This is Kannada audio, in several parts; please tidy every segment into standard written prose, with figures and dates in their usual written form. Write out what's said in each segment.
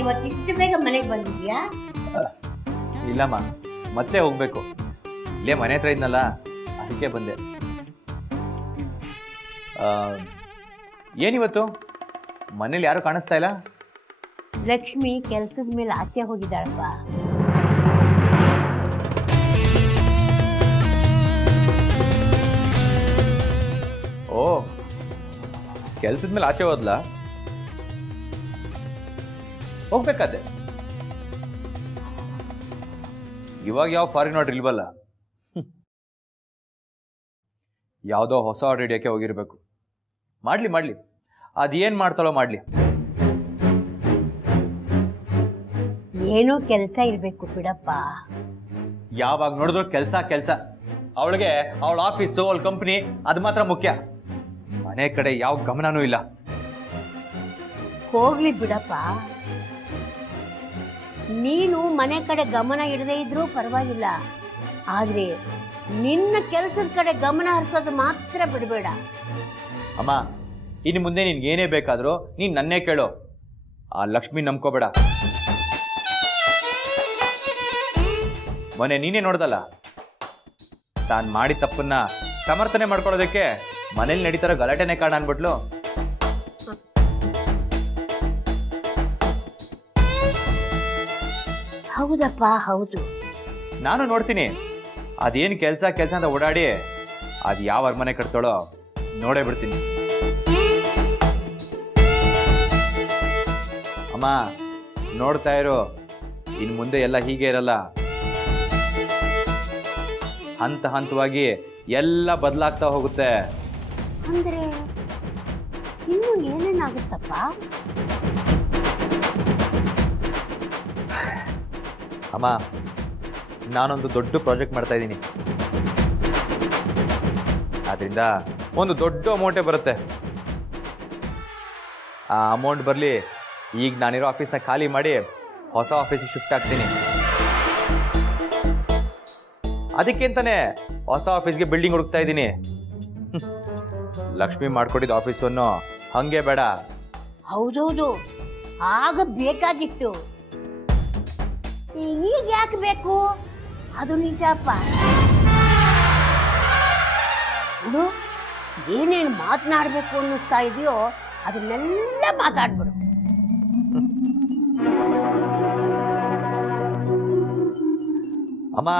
ಇವತ್ತಿಷ್ಟು ಬೇಗ ಮನೆಗೆ ಬಂದಿದ್ಯಾ? ಇಲ್ಲಮ್ಮ, ಮತ್ತೆ ಹೋಗ್ಬೇಕು. ಇಲ್ಲೇ ಮನೆ ಹತ್ರ ಇದ್ನಲ್ಲ, ಅದಕ್ಕೆ ಬಂದೆ. ಏನಿವತ್ತು ಮನೇಲಿ ಯಾರು ಕಾಣಿಸ್ತಾ ಇಲ್ಲ? ಲಕ್ಷ್ಮಿ ಕೆಲ್ಸದ ಮೇಲೆ ಆಚೆ ಹೋಗಿದ್ದಾಳಪ್ಪ. ಓ, ಕೆಲ್ಸದ ಮೇಲೆ ಆಚೆ ಹೋದ್ಲ? ಹೋಗ್ಬೇಕಾದೆ. ಇವಾಗ ಯಾವ ಫಾರಿನ್ ಆರ್ಡರ್ ಇಲ್ವಲ್ಲ. ಯಾವುದೋ ಹೊಸ ಆರ್ಡರ್ ಹಿಡಿಯೋಕ್ಕೆ ಹೋಗಿರ್ಬೇಕು. ಮಾಡ್ಲಿ ಅದೇನ್ ಮಾಡ್ತಾಳೋ ಮಾಡ್ಲಿ. ಏನೋ ಕೆಲಸ ಇರ್ಬೇಕು ಬಿಡಪ್ಪ. ಯಾವಾಗ ನೋಡಿದ್ರು ಕೆಲಸ. ಅವಳಿಗೆ ಅವಳ ಆಫೀಸು, ಅವಳ ಕಂಪ್ನಿ ಅದು ಮಾತ್ರ ಮುಖ್ಯ. ಮನೆ ಕಡೆ ಯಾವ ಗಮನನೂ ಇಲ್ಲ. ಹೋಗ್ಲಿ ಬಿಡಪ್ಪ. ನೀನು ಮನೆ ಕಡೆ ಗಮನ ಇಡದೇ ಇದ್ರೂ ಪರವಾಗಿಲ್ಲ, ಆದ್ರೆ ನಿನ್ನ ಕೆಲಸದ ಕಡೆ ಗಮನ ಹರಿಸೋದು ಮಾತ್ರ ಬಿಡಬೇಡ. ಅಮ್ಮ, ಇನ್ನು ಮುಂದೆ ನಿನ್ಗೆ ಏನೇ ಬೇಕಾದ್ರೂ ನೀನ್ ನನ್ನೇ ಕೇಳು. ಆ ಲಕ್ಷ್ಮಿ ನಂಬ್ಕೋಬೇಡ. ಮೊನ್ನೆ ನೀನೇ ನೋಡ್ದಲ್ಲ, ತಾನು ಮಾಡಿದ ತಪ್ಪನ್ನ ಸಮರ್ಥನೆ ಮಾಡ್ಕೊಳ್ಳೋದಕ್ಕೆ ಮನೇಲಿ ನಡೀತಾರೋ ಗಲಾಟೆನೇ ಕಾರಣ ಅನ್ಬಿಟ್ಲು. ಹೌದಪ್ಪ, ಹೌದು. ನಾನು ನೋಡ್ತೀನಿ ಅದೇನು ಕೆಲಸ ಅಂತ ಓಡಾಡಿ ಅದು ಯಾವ ಅರಮನೆ ಕಟ್ತಾಳೋ ನೋಡೇ ಬಿಡ್ತೀನಿ. ಅಮ್ಮ, ನೋಡ್ತಾ ಇರು, ಇನ್ನು ಮುಂದೆ ಎಲ್ಲ ಹೀಗೆ ಇರಲ್ಲ. ಹಂತವಾಗಿ ಎಲ್ಲ ಬದಲಾಗ್ತಾ ಹೋಗುತ್ತೆ. ಅಂದ್ರೆ ಇನ್ನು ಏನೇನಾಗುತ್ತಪ್ಪ? ಅಮ್ಮ, ನಾನೊಂದು ದೊಡ್ಡ ಪ್ರಾಜೆಕ್ಟ್ ಮಾಡ್ತಾ ಇದ್ದೀನಿ. ಆದ್ರಿಂದ ಒಂದು ದೊಡ್ಡ ಅಮೌಂಟೇ ಬರುತ್ತೆ. ಆ ಅಮೌಂಟ್ ಬರಲಿ, ಈಗ ನಾನಿರೋ ಆಫೀಸ್ನ ಖಾಲಿ ಮಾಡಿ ಹೊಸ ಆಫೀಸಿಗೆ ಶಿಫ್ಟ್ ಆಗ್ತೀನಿ. ಅದಕ್ಕಿಂತಾನೆ ಹೊಸ ಆಫೀಸ್ಗೆ ಬಿಲ್ಡಿಂಗ್ ಹುಡುಕ್ತಾ ಇದ್ದೀನಿ. ಲಕ್ಷ್ಮಿ ಮಾಡ್ಕೊಟ್ಟಿದ್ದ ಆಫೀಸನ್ನು ಹಂಗೆ ಬೇಡ. ಹೌದೌದು, ಆಗ ಬೇಕಾಗಿತ್ತು, ಈಗ ಯಾಕೆ ಬೇಕು? ಅದು ನಿಜಪ್ಪ. ನೋಡು, ಏನೇನು ಮಾತನಾಡಬೇಕು ಅನ್ನಿಸ್ತಾ ಇದೆಯೋ ಅದನ್ನೆಲ್ಲ ಮಾತಾಡ್ಬಿಡು. ಅಮ್ಮ,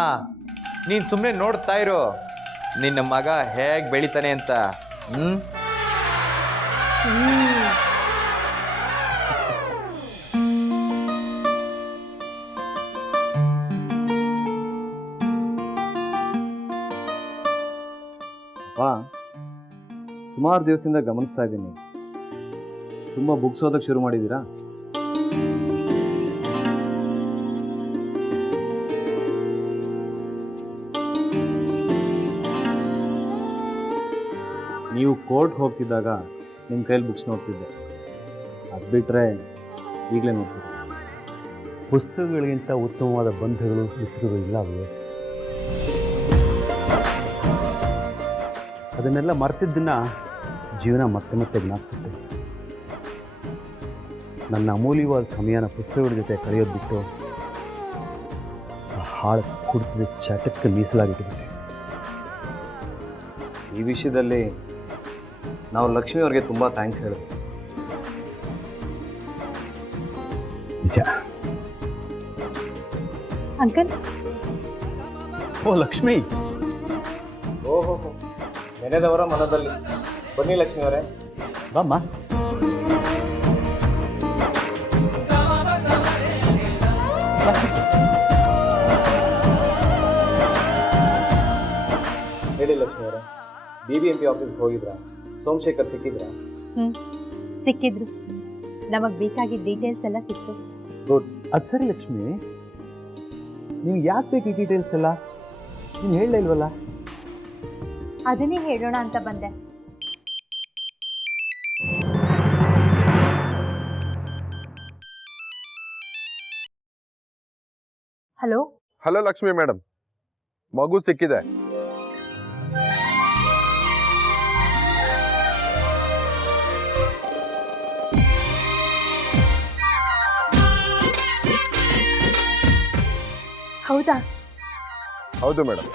ನೀನು ಸುಮ್ಮನೆ ನೋಡ್ತಾ ಇರು, ನಿನ್ನ ಮಗ ಹೇಗೆ ಬೆಳಿತಾನೆ ಅಂತ. ಸುಮಾರು ದಿವಸದಿಂದ ಗಮನಿಸ್ತಾ ಇದ್ದೀನಿ, ತುಂಬ ಬುಕ್ಸ್ ಓದಕ್ಕೆ ಶುರು ಮಾಡಿದ್ದೀರಾ? ನೀವು ಕೋರ್ಟ್ಗೆ ಹೋಗ್ತಿದ್ದಾಗ ನಿಮ್ಮ ಕೈಯಲ್ಲಿ ಬುಕ್ಸ್ ನೋಡ್ತಿದ್ದೆ, ಅದು ಬಿಟ್ಟರೆ ಈಗಲೇ ನೋಡ್ತಿದ್ದೆ. ಪುಸ್ತಕಗಳಿಗಿಂತ ಉತ್ತಮವಾದ ಬಂಧುಗಳು ಮಿತ್ರಗಳು ಇಲ್ಲ ಅವು. ಅದನ್ನೆಲ್ಲ ಮರ್ತಿದ್ದನ್ನ ಜೀವನ ಮತ್ತೆ ಜ್ಞಾಪಿಸುತ್ತೆ. ನನ್ನ ಅಮೂಲ್ಯವಾದ ಸಮಯನ ಪುಸ್ತಕಗಳ ಜೊತೆ ಕಳೆಯೋದು ಬಿಟ್ಟು ಹಾಳು ಕುಡಿದ ಚಟಕ್ಕೆ ಮೀಸಲಾಗಿಟ್ಟಿದೆ. ಈ ವಿಷಯದಲ್ಲಿ ನಾವು ಲಕ್ಷ್ಮಿ ಅವ್ರಿಗೆ ತುಂಬ ಥ್ಯಾಂಕ್ಸ್ ಹೇಳಬೇಕು. ನಿಜ. ಅಂಕಲ್. ಓ ಲಕ್ಷ್ಮಿ. ಓಹೋ, ನೆನೆದವರ ಮನದಲ್ಲಿ. ಬನ್ನಿ ಲಕ್ಷ್ಮಿ ಅವರೇ. ಬಾಮ್ಮ. ಹೇಳಿ ಲಕ್ಷ್ಮಿ ಅವರೇ, BBMP ಆಫೀಸ್ಗೆ ಹೋಗಿದ್ರಾ? ಸೋಮಶೇಖರ್ ಸಿಕ್ಕಿದ್ರಾ? ಸಿಕ್ಕಿದ್ರು. ನಮಗೆ ಬೇಕಾಗಿದ್ದ ಡೀಟೇಲ್ಸ್ ಎಲ್ಲ ಸಿಕ್ತು. ಗುಡ್. ಅದು ಸರಿ ಲಕ್ಷ್ಮಿ, ನಿಮ್ಗೆ ಯಾಕೆ ಬೇಕು ಈ ಡೀಟೇಲ್ಸ್ ಎಲ್ಲ? ನೀನು ಹೇಳಲೇ ಇಲ್ವಲ್ಲ? ಅದನ್ನೇ ಹೇಳೋಣ ಅಂತ ಬಂದೆ. ಹಲೋ. ಹಲೋ ಲಕ್ಷ್ಮಿ ಮೇಡಮ್, ಮಗು ಸಿಕ್ಕಿದೆ. ಹೌದಾ? ಹೌದು ಮೇಡಮ್.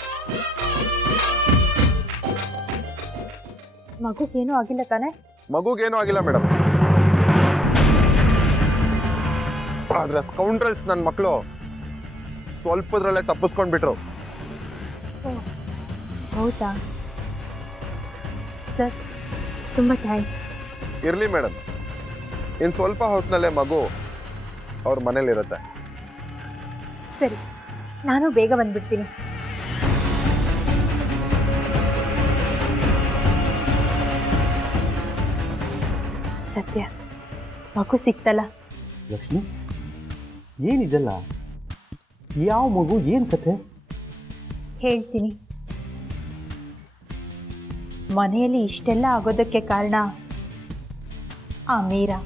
ಮಗುಗೇನೂ ಆಗಿಲ್ಲ ತಾನೆ? ಮಗುಗೇನೂ ಆಗಿಲ್ಲ ಮೇಡಮ್. ಆದ್ರೆ ಸ್ಕೌಂಡ್ರಲ್ಸ್ ನನ್ನ ಮಕ್ಕಳು ಸ್ವಲ್ಪದ್ರಲ್ಲೇ ತಪ್ಪಿಸ್ಕೊಂಡ್ಬಿಟ್ರು. ಹೌದಾ ಸರ್, ತುಂಬ ಥ್ಯಾಂಕ್ಸ್. ಇರ್ಲಿ ಮೇಡಮ್, ಇನ್ನು ಸ್ವಲ್ಪ ಹೊತ್ತಿನಲ್ಲೇ ಮಗು ಅವ್ರ ಮನೇಲಿರುತ್ತೆ. ಸರಿ, ನಾನು ಬೇಗ ಬಂದ್ಬಿಡ್ತೀನಿ. ಸತ್ಯ, ಮಗು ಸಿಕ್ತಲ್ಲ? ಲಕ್ಷ್ಮಿ, ಏನಿದೆಲ್ಲ? ಯಾವ ಮಗು, ಏನು ಕಥೆ? ಹೇಳ್ತೀನಿ. ಮನೆಯಲ್ಲಿ ಇಷ್ಟೆಲ್ಲ ಆಗೋದಕ್ಕೆ ಕಾರಣ ಆ ಮೀರಾ.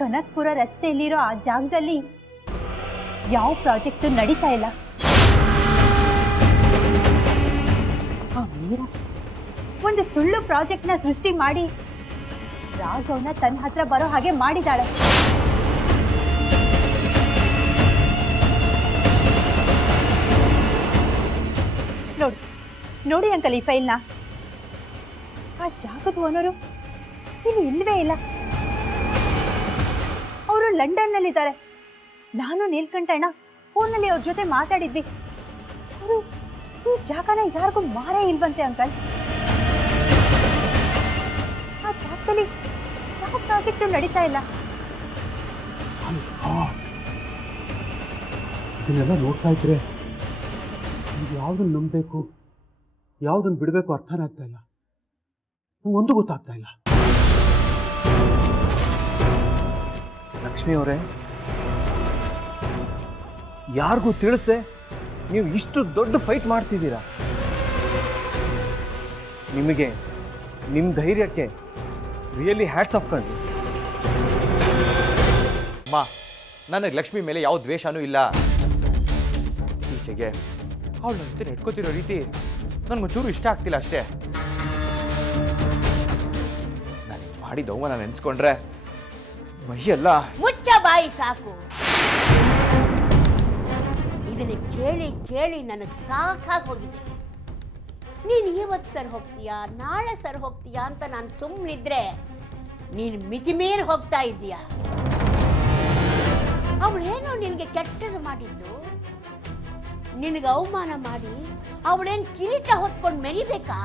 ಕನಕ್ಪುರ ರಸ್ತೆಯಲ್ಲಿರೋ ಆ ಜಾಗದಲ್ಲಿ ಯಾವ ಪ್ರಾಜೆಕ್ಟ್ ನಡೀತಾ ಇಲ್ಲ. ಆ ಮೀರಾ ಒಂದು ಸುಳ್ಳು ಪ್ರಾಜೆಕ್ಟ್ನ ಸೃಷ್ಟಿ ಮಾಡಿ ರಾಘವ್ನ ತನ್ನ ಹತ್ರ ಬರೋ ಹಾಗೆ ಮಾಡಿದಾಳೆ. ನೋಡಿ ನೋಡಿ ಅಂಕಲ್, ಈ ಫೈಲ್ನ. ಆ ಜಾಗದ ಓನರು ಇಲ್ಲಿ ಇಲ್ಲವೇ ಇಲ್ಲ. ಅವರು ಲಂಡನ್ನಲ್ಲಿದ್ದಾರೆ. ನಾನು ನೀಲ್ಕಂಠಣ್ಣ ಫೋನ್ನಲ್ಲಿ ಅವ್ರ ಜೊತೆ ಮಾತಾಡಿದ್ವಿ. ಅವರು ಈ ಜಾಗನ ಯಾರಿಗೂ ಮಾರೇ ಇಲ್ವಂತೆ ಅಂಕಲ್. ಆ ಜಾಗದಲ್ಲಿ ಯಾವ ಪ್ರಾಜೆಕ್ಟು ನಡೀತಾ ಇಲ್ಲ. ಇದನ್ನೆಲ್ಲ ನೋಡ್ತಾ ಇದ್ರೆ ಯಾವುದನ್ನು ನಂಬಬೇಕು, ಯಾವುದನ್ನು ಬಿಡಬೇಕು ಅರ್ಥನೇ ಆಗ್ತಾ ಇಲ್ಲ. ಒಂದು ಗೊತ್ತಾಗ್ತಾ ಇಲ್ಲ. ಲಕ್ಷ್ಮಿ ಅವರೇ, ಯಾರಿಗೂ ತಿಳಿಸೆ ನೀವು ಇಷ್ಟು ದೊಡ್ಡ ಫೈಟ್ ಮಾಡ್ತಿದ್ದೀರಾ. ನಿಮಗೆ, ನಿಮ್ಮ ಧೈರ್ಯಕ್ಕೆ ರಿಯಲಿ ಹ್ಯಾಟ್ಸ್ ಆಫ್ ಕಂಡು. ಅಮ್ಮ, ನನಗೆ ಲಕ್ಷ್ಮಿ ಮೇಲೆ ಯಾವ ದ್ವೇಷನೂ ಇಲ್ಲ. ಈಚೆಗೆ ಅವಳು ನನ್ನ ಜೊತೆ ನೆಟ್ಕೋತಿರೋ ರೀತಿ ನನಗೊಂಚೂರು ಇಷ್ಟ ಆಗ್ತಿಲ್ಲ ಅಷ್ಟೇ. ನನಗೆ ಮಾಡಿದ ಅವಮಾನ ನೆನೆಸ್ಕೊಂಡ್ರೆ ಮೈಯೆಲ್ಲ. ಮುಚ್ಚ ಬಾಯಿ ಸಾಕು. ಇದನ್ನ ಕೇಳಿ ಕೇಳಿ ನನಗೆ ಸಾಕಾಗಿ ಹೋಗಿದೆ. ನೀನು ಇವತ್ತು ಸರ್ ಹೋಗ್ತೀಯಾ, ನಾಳೆ ಸರ್ ಹೋಗ್ತೀಯಾ ಅಂತ ನಾನು ಸುಮ್ಮನಿದ್ರೆ ನೀನು ಮಿತಿಮೀರಿ ಹೋಗ್ತಾ ಇದ್ದೀಯಾ. ಅವಳೇನೋ ನಿನಗೆ ಕೆಟ್ಟದ್ದು ಮಾಡಿದ್ದು, ನಿನಗೆ ಅವಮಾನ ಮಾಡಿ ಅವಳೇನು ಕಿರೀಟ ಹೊತ್ಕೊಂಡು ಮೆರಿಬೇಕಾ?